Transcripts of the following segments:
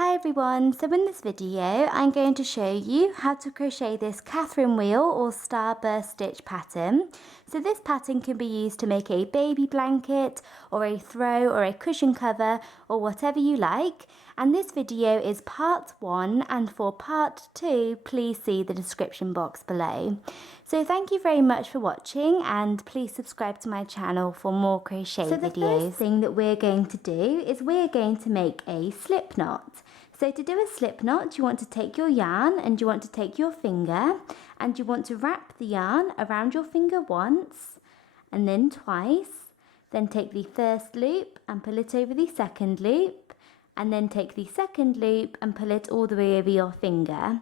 Hi everyone, so in this video I'm going to show you how to crochet this Catherine wheel or starburst stitch pattern. So this pattern can be used to make a baby blanket or a throw or a cushion cover or whatever you like. And this video is part 1, and for part 2 please see the description box below. So thank you very much for watching, and please subscribe to my channel for more crochet videos. So the first thing that we're going to do is we're going to make a slip knot. So to do a slip knot, you want to take your yarn and you want to take your finger and you want to wrap the yarn around your finger once and then twice. Then take the first loop and pull it over the second loop, and then take the second loop and pull it all the way over your finger.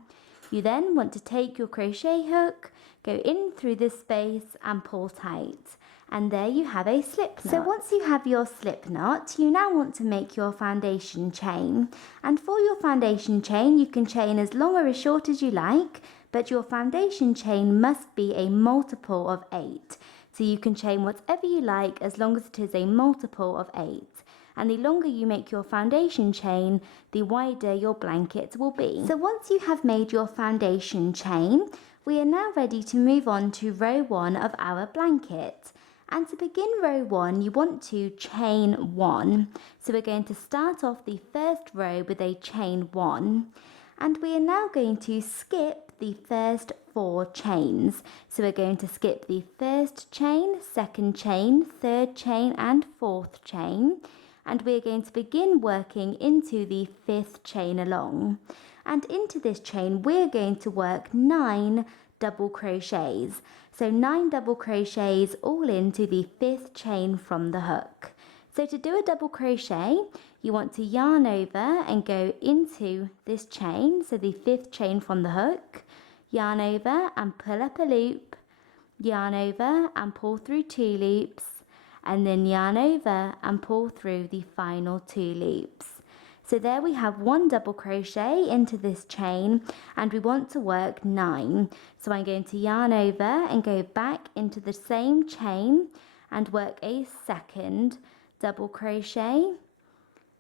You then want to take your crochet hook, go in through this space and pull tight. And there you have a slip knot. So once you have your slip knot, you now want to make your foundation chain. And for your foundation chain, you can chain as long or as short as you like, but your foundation chain must be a multiple of 8. So you can chain whatever you like as long as it is a multiple of 8. And the longer you make your foundation chain, the wider your blanket will be. So once you have made your foundation chain, we are now ready to move on to row 1 of our blanket. And to begin row 1, you want to chain 1. So we're going to start off the first row with a chain 1. And we are now going to skip the first 4 chains. So we're going to skip the first chain, second chain, third chain and fourth chain. And we're going to begin working into the 5th chain along. And into this chain we're going to work 9 double crochets. So 9 double crochets all into the 5th chain from the hook. So to do a double crochet, you want to yarn over and go into this chain, so the 5th chain from the hook, yarn over and pull up a loop, yarn over and pull through 2 loops, and then yarn over and pull through the final 2 loops. So there we have 1 double crochet into this chain, and we want to work 9. So I'm going to yarn over and go back into the same chain and work a second double crochet,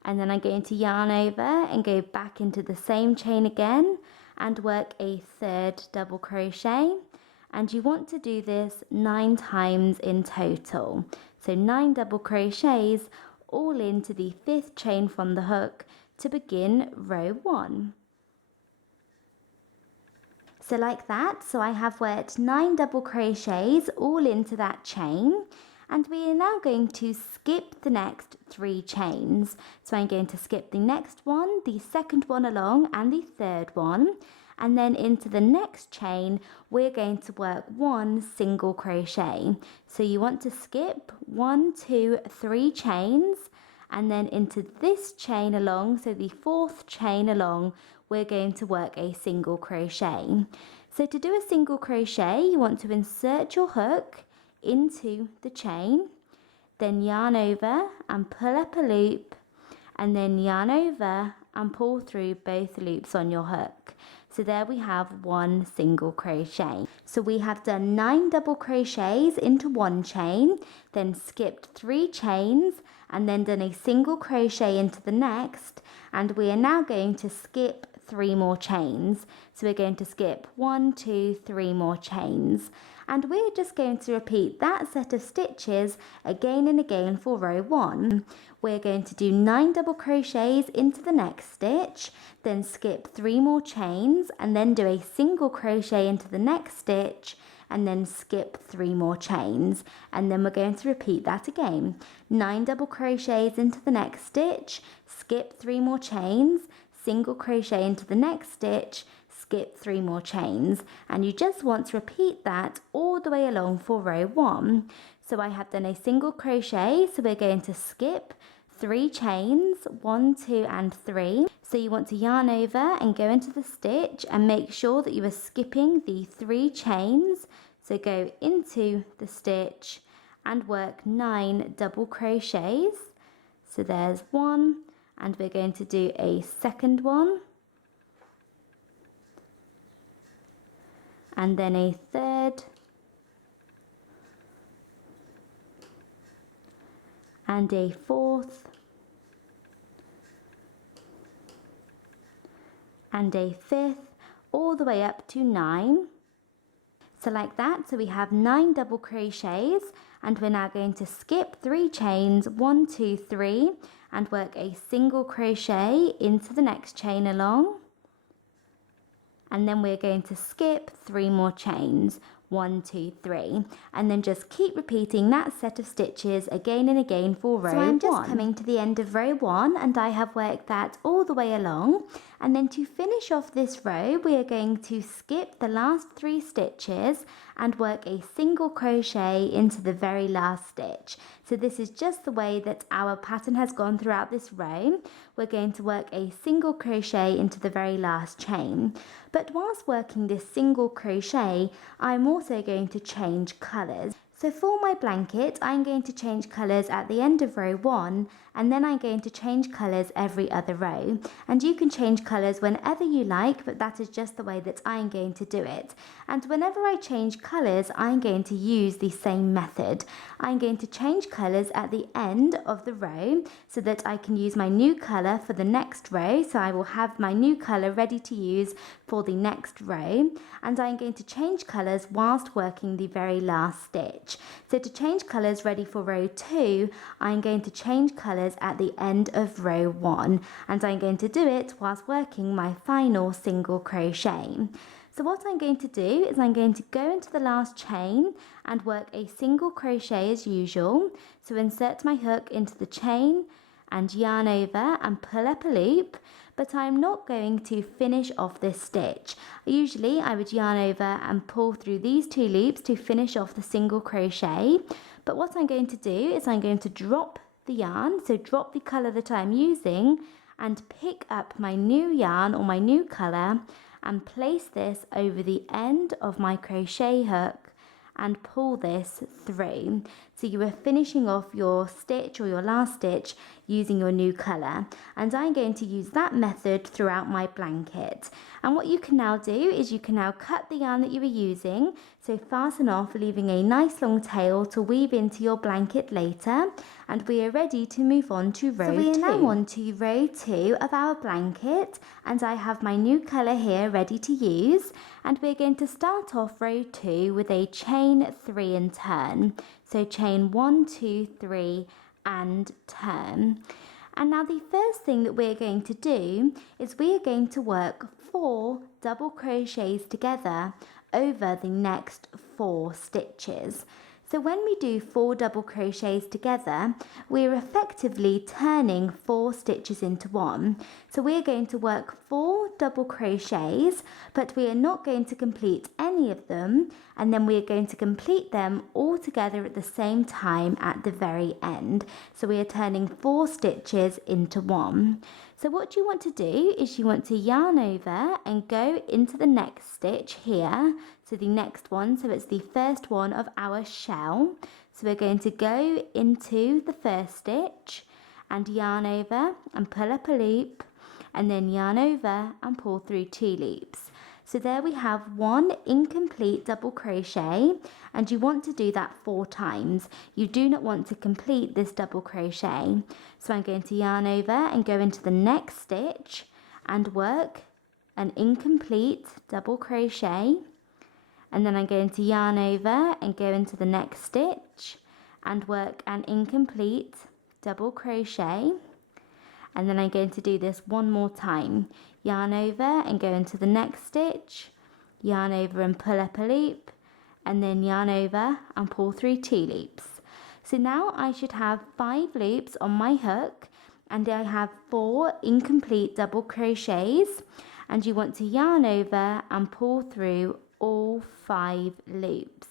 and then I'm going to yarn over and go back into the same chain again and work a third double crochet. And you want to do this 9 times in total. So 9 double crochets all into the 5th chain from the hook to begin row 1. So like that, so I have worked 9 double crochets all into that chain, and we are now going to skip the next 3 chains. So I'm going to skip the next one, the second one along and the third one. And then into the next chain we're going to work 1 single crochet. So you want to skip 1, 2, 3 chains, and then into this chain along, so the 4th chain along, we're going to work a single crochet. So to do a single crochet, you want to insert your hook into the chain, then yarn over and pull up a loop, and then yarn over and pull through both loops on your hook. So there we have 1 single crochet. So we have done 9 double crochets into 1 chain, then skipped 3 chains, and then done a single crochet into the next, and we are now going to skip 3 more chains. So we're going to skip 1, 2, 3 more chains, and we're just going to repeat that set of stitches again and again for row 1. We're going to do 9 double crochets into the next stitch, then skip 3 more chains, and then do a single crochet into the next stitch, and then skip 3 more chains, and then we're going to repeat that again. 9 double crochets into the next stitch, skip 3 more chains, single crochet into the next stitch, skip 3 more chains, and you just want to repeat that all the way along for row 1. So I have done a single crochet, so we're going to skip 3 chains, 1, 2 and 3. So you want to yarn over and go into the stitch and make sure that you are skipping the 3 chains. So go into the stitch and work 9 double crochets. So there's 1, and we're going to do a second one, and then a third, and a fourth, and a fifth, all the way up to 9. So like that, so we have 9 double crochets, and we're now going to skip 3 chains, 1, 2, 3, and work a single crochet into the next chain along. And then we're going to skip 3 more chains, 1, 2, 3, and then just keep repeating that set of stitches again and again for row 1. So I'm just coming to the end of row 1, and I have worked that all the way along. And then to finish off this row, we are going to skip the last 3 stitches and work a single crochet into the very last stitch. So this is just the way that our pattern has gone throughout this row. We're going to work a single crochet into the very last chain. But whilst working this single crochet, I'm also going to change colours. So for my blanket, I'm going to change colours at the end of row 1, and then I'm going to change colours every other row. And you can change colours whenever you like, but that is just the way that I'm going to do it. And whenever I change colours, I'm going to use the same method. I'm going to change colours at the end of the row so that I can use my new colour for the next row. So I will have my new colour ready to use for the next row. And I'm going to change colours whilst working the very last stitch. So to change colours ready for row 2, I'm going to change colours at the end of row 1, and I'm going to do it whilst working my final single crochet. So what I'm going to do is I'm going to go into the last chain and work a single crochet as usual. So insert my hook into the chain and yarn over and pull up a loop, but I'm not going to finish off this stitch. Usually I would yarn over and pull through these 2 loops to finish off the single crochet, but what I'm going to do is I'm going to drop the yarn, so drop the colour that I'm using, and pick up my new yarn or my new colour and place this over the end of my crochet hook and pull this through. So you are finishing off your stitch or your last stitch using your new colour, and I'm going to use that method throughout my blanket. And what you can now do is you can now cut the yarn that you were using, so fasten off, leaving a nice long tail to weave into your blanket later, and we are ready to move on to row 2. So we are now on to row 2 of our blanket, and I have my new colour here ready to use, and we're going to start off row 2 with a chain 3 and turn. So chain 1, 2, 3 and turn. And now the first thing that we're going to do is we are going to work 4 double crochets together over the next 4 stitches. So when we do 4 double crochets together, we're effectively turning 4 stitches into 1. So we're going to work 4 double crochets, but we are not going to complete any of them, and then we are going to complete them all together at the same time at the very end. So we are turning 4 stitches into 1. So what you want to do is you want to yarn over and go into the next stitch here, so the next one, so it's the first one of our shell. So we're going to go into the first stitch and yarn over and pull up a loop, and then yarn over and pull through 2 loops. So there we have 1 incomplete double crochet, and you want to do that 4 times. You do not want to complete this double crochet. So I'm going to yarn over and go into the next stitch and work an incomplete double crochet, and then I'm going to yarn over and go into the next stitch and work an incomplete double crochet, and then I'm going to do this 1 more time. Yarn over and go into the next stitch, yarn over and pull up a loop, and then yarn over and pull through 2 loops. So now I should have 5 loops on my hook, and I have 4 incomplete double crochets, and you want to yarn over and pull through all 5 loops.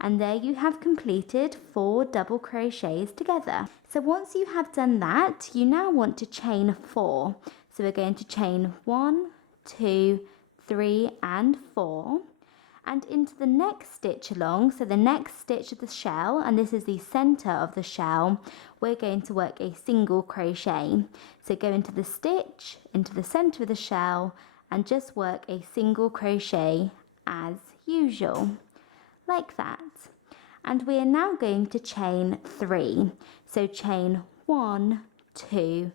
And there you have completed 4 double crochets together. So once you have done that, you now want to chain 4. So we're going to chain 1, 2, 3 and 4, and into the next stitch along, so the next stitch of the shell, and this is the center of the shell, we're going to work a single crochet. So go into the stitch, into the center of the shell, and just work a single crochet as usual, like that. And we are now going to chain 3. So chain 1, 2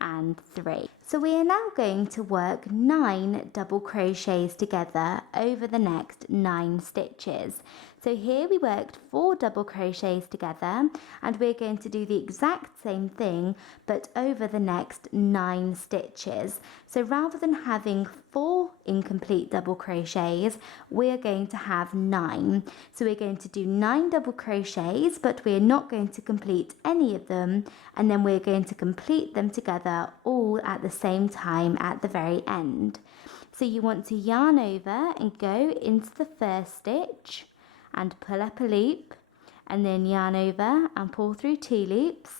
and 3. So we are now going to work 9 double crochets together over the next 9 stitches. So here we worked 4 double crochets together, and we're going to do the exact same thing but over the next 9 stitches. So rather than having 4 incomplete double crochets, we're going to have 9. So we're going to do 9 double crochets, but we're not going to complete any of them, and then we're going to complete them together all at the same time at the very end. So you want to yarn over and go into the first stitch and pull up a loop, and then yarn over and pull through 2 loops,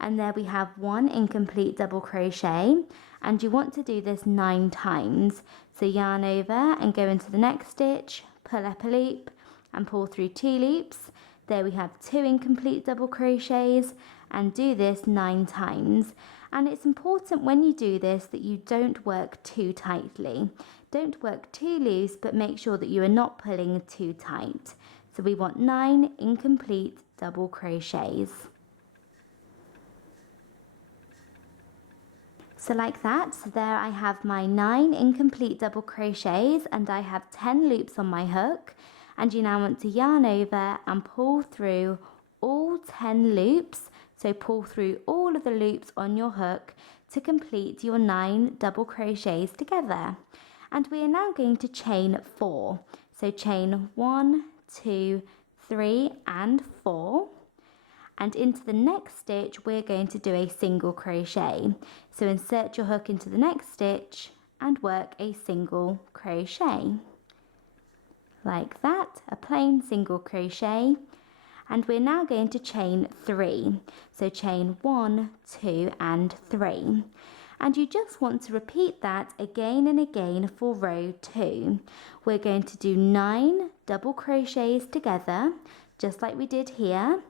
and there we have 1 incomplete double crochet, and you want to do this 9 times. So yarn over and go into the next stitch, pull up a loop and pull through 2 loops. There we have 2 incomplete double crochets, and do this 9 times. And it's important when you do this that you don't work too tightly. Don't work too loose, but make sure that you are not pulling too tight. So we want 9 incomplete double crochets. So like that, so there I have my 9 incomplete double crochets, and I have 10 loops on my hook, and you now want to yarn over and pull through all 10 loops. So pull through all of the loops on your hook to complete your 9 double crochets together. And we are now going to chain 4. So chain 1, 2, 3 and 4. And into the next stitch we're going to do a single crochet. So insert your hook into the next stitch and work a single crochet. Like that, a plain single crochet. And we're now going to chain 3. So chain 1, 2 and 3. And you just want to repeat that again and again for row 2. We're going to do 9 double crochets together, just like we did here.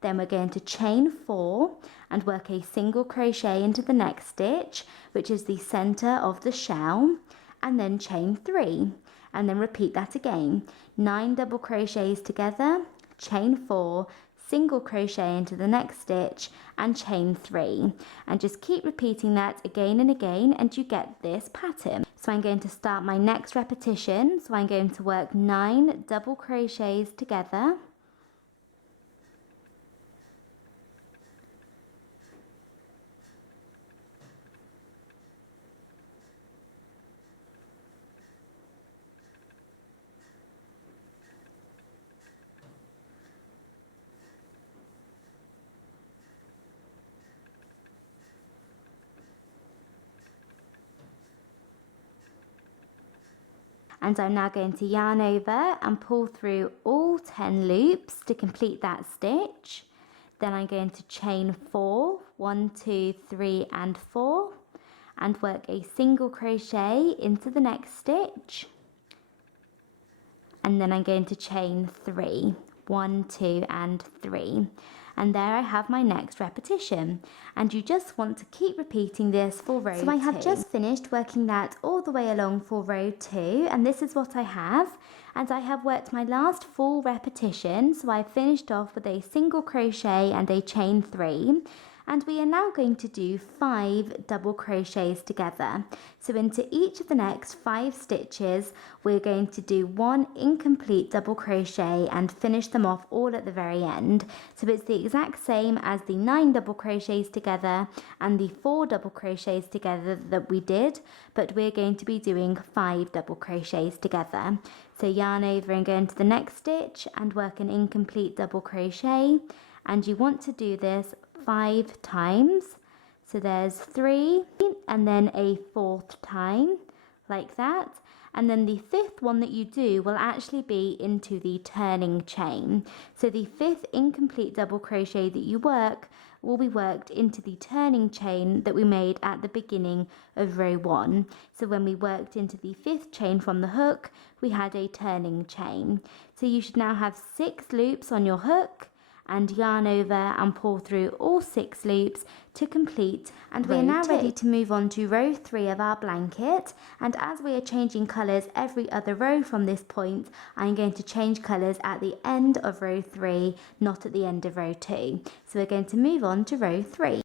Then we're going to chain 4 and work a single crochet into the next stitch, which is the center of the shell, and then chain 3. And then repeat that again. 9 double crochets together, chain 4, single crochet into the next stitch and chain 3, and just keep repeating that again and again, and you get this pattern. So I'm going to start my next repetition. So I'm going to work 9 double crochets together, and I'm now going to yarn over and pull through all 10 loops to complete that stitch. Then I'm going to chain 4, 1, 2, 3 and 4, and work a single crochet into the next stitch, and then I'm going to chain 3, 1, 2 and 3. And there I have my next repetition, and you just want to keep repeating this for row 2. So I have just finished working that all the way along for row 2, and this is what I have. And I have worked my last full repetition, so I finished off with a single crochet and a chain 3. And we are now going to do 5 double crochets together. So into each of the next 5 stitches, we're going to do 1 incomplete double crochet and finish them off all at the very end. So it's the exact same as the 9 double crochets together and the 4 double crochets together that we did, but we're going to be doing 5 double crochets together. So yarn over and go into the next stitch and work an incomplete double crochet, and you want to do this 5 times. So there's 3 and then a 4th time, like that. And then the 5th one that you do will actually be into the turning chain. So the 5th incomplete double crochet that you work will be worked into the turning chain that we made at the beginning of row 1. So when we worked into the 5th chain from the hook, we had a turning chain. So you should now have 6 loops on your hook, and yarn over and pull through all 6 loops to complete. And we are now ready to move on to row 3 of our blanket. And as we are changing colours every other row from this point, I'm going to change colours at the end of row 3, not at the end of row 2. So we're going to move on to row 3.